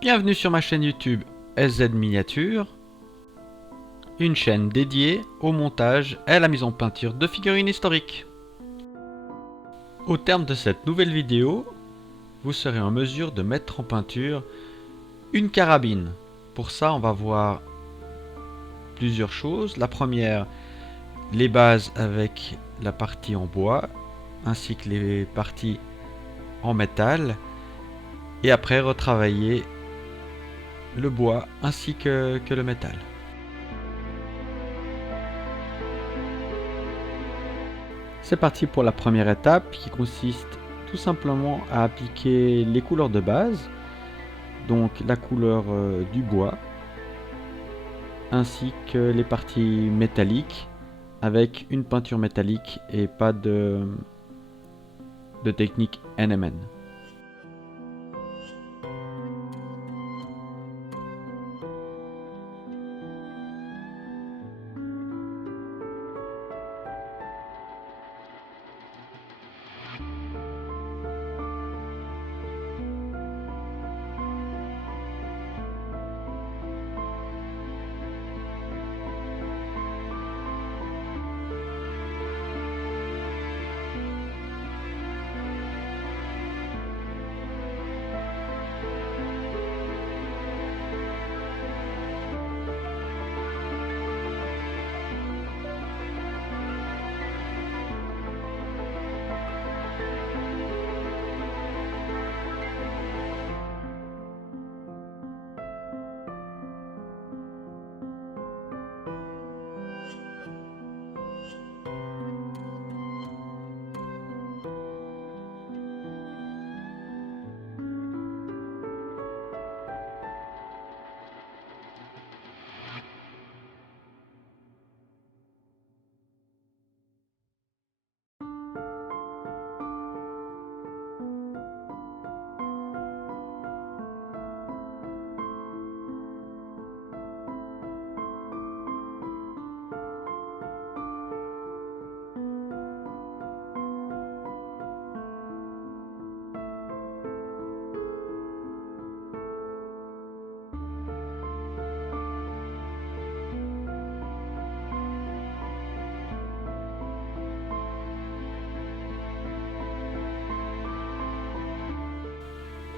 Bienvenue sur ma chaîne YouTube SZ Miniature, une chaîne dédiée au montage et à la mise en peinture de figurines historiques. Au terme de cette nouvelle vidéo, vous serez en mesure de mettre en peinture une carabine. Pour ça, on va voir plusieurs choses. La première, les bases avec la partie en bois, ainsi que les parties en métal. Et après, retravailler le bois ainsi que le métal. C'est parti pour la première étape qui consiste tout simplement à appliquer les couleurs de base, donc la couleur du bois ainsi que les parties métalliques avec une peinture métallique et pas de technique NMN.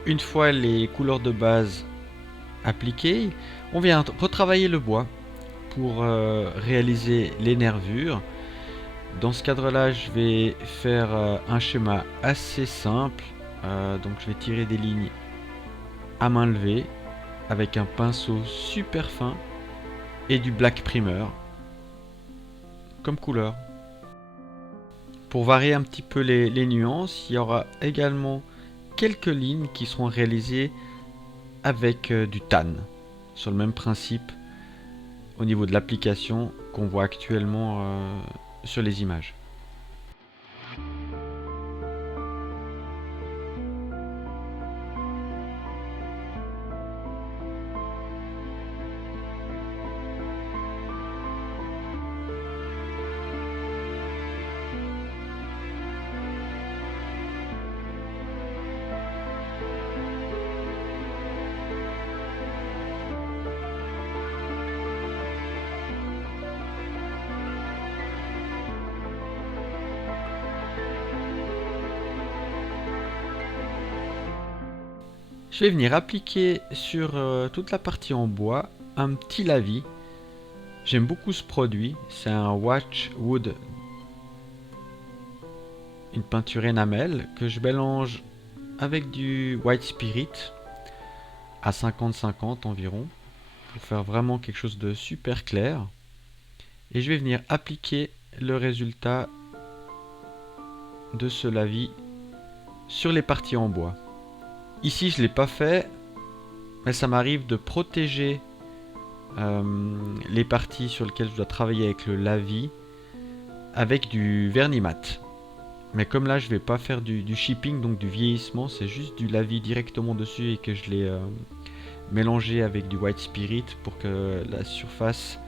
Une fois les couleurs de base appliquées, on vient retravailler le bois pour réaliser les nervures. Dans ce cadre-là, je vais faire un schéma assez simple. Donc je vais tirer des lignes à main levée avec un pinceau super fin et du black primer comme couleur. Pour varier un petit peu les nuances, il y aura également quelques lignes qui seront réalisées avec du tan, sur le même principe au niveau de l'application qu'on voit actuellement sur les images. Je vais venir appliquer sur toute la partie en bois un petit lavis. J'aime beaucoup ce produit, c'est un Watch Wood, une peinture énamel que je mélange avec du White Spirit à 50-50 environ pour faire vraiment quelque chose de super clair. Et je vais venir appliquer le résultat de ce lavis sur les parties en bois. Ici je ne l'ai pas fait, mais ça m'arrive de protéger les parties sur lesquelles je dois travailler avec le lavis avec du vernis mat. Mais comme là je vais pas faire du shipping, donc du vieillissement, c'est juste du lavis directement dessus et que je l'ai mélangé avec du White Spirit pour que la surface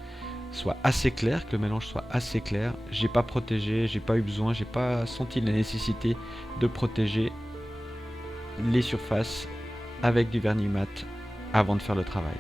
soit assez claire, que le mélange soit assez clair. J'ai pas protégé, j'ai pas eu besoin, j'ai pas senti la nécessité de protéger les surfaces avec du vernis mat avant de faire le travail.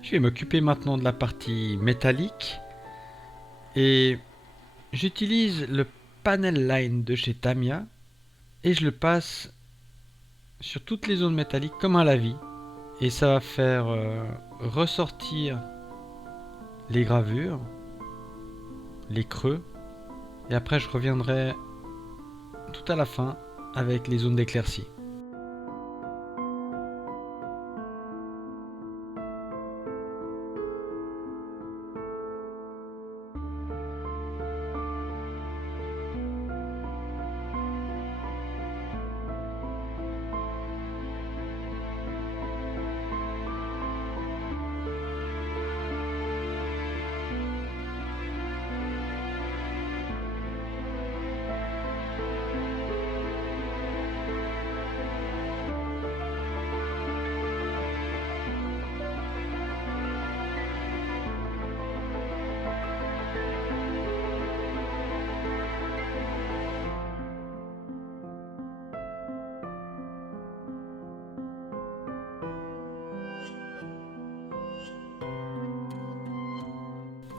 Je vais m'occuper maintenant de la partie métallique et j'utilise le panel line de chez Tamiya et je le passe sur toutes les zones métalliques comme un lavis et ça va faire ressortir les gravures, les creux et après je reviendrai tout à la fin avec les zones d'éclaircie.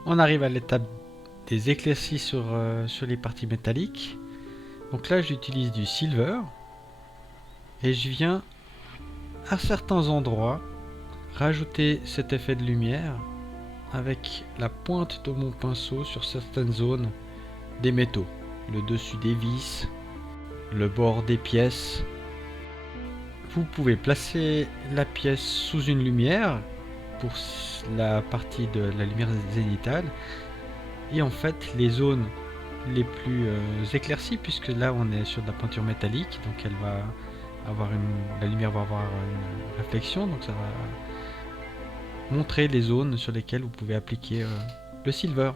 On arrive à l'étape des éclaircies sur les parties métalliques. Donc là j'utilise du silver et je viens à certains endroits rajouter cet effet de lumière avec la pointe de mon pinceau sur certaines zones des métaux, le dessus des vis, le bord des pièces. Vous pouvez placer la pièce sous une lumière pour la partie de la lumière zénitale et en fait les zones les plus éclaircies, puisque là on est sur de la peinture métallique, donc elle va avoir la lumière va avoir une réflexion, donc ça va montrer les zones sur lesquelles vous pouvez appliquer le silver.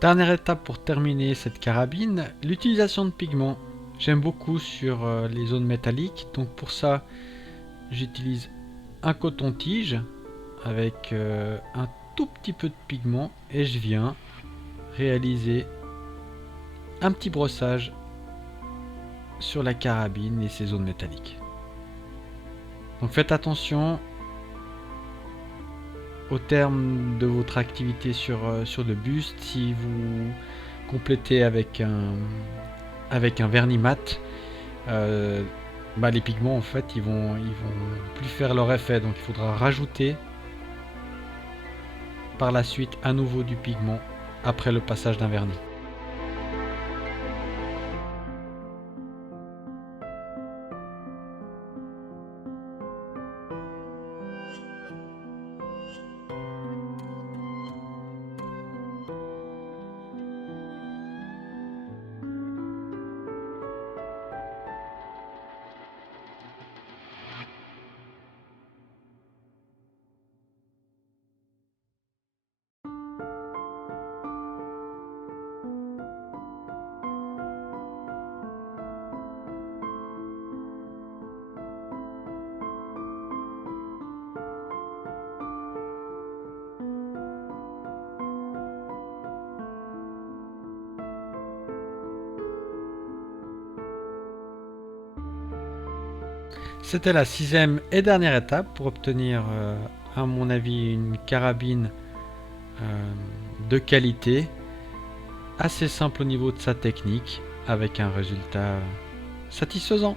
Dernière étape pour terminer cette carabine, l'utilisation de pigments. J'aime beaucoup sur les zones métalliques, donc pour ça j'utilise un coton-tige avec un tout petit peu de pigment et je viens réaliser un petit brossage sur la carabine et ses zones métalliques. Donc faites attention au terme de votre activité sur le buste. Si vous complétez avec un vernis mat, les pigments en fait ils vont plus faire leur effet, donc il faudra rajouter par la suite à nouveau du pigment après le passage d'un vernis. C'était la 6e et dernière étape pour obtenir, à mon avis, une carabine de qualité, assez simple au niveau de sa technique, avec un résultat satisfaisant.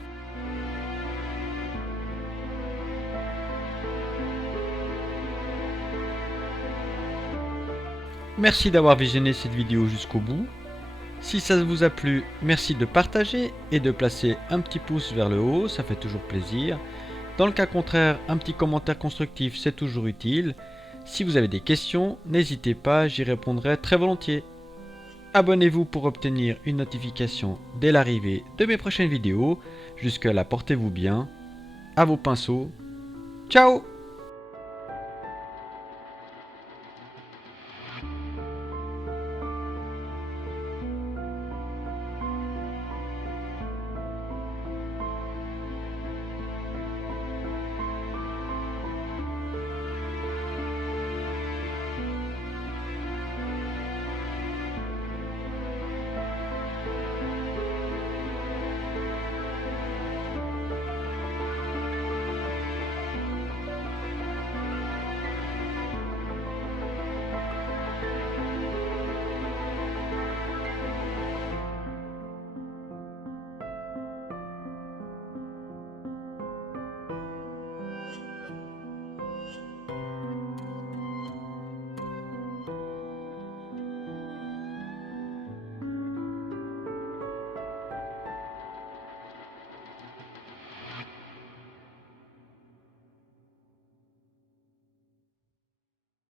Merci d'avoir visionné cette vidéo jusqu'au bout. Si ça vous a plu, merci de partager et de placer un petit pouce vers le haut, ça fait toujours plaisir. Dans le cas contraire, un petit commentaire constructif, c'est toujours utile. Si vous avez des questions, n'hésitez pas, j'y répondrai très volontiers. Abonnez-vous pour obtenir une notification dès l'arrivée de mes prochaines vidéos. Jusque là, portez-vous bien. À vos pinceaux. Ciao!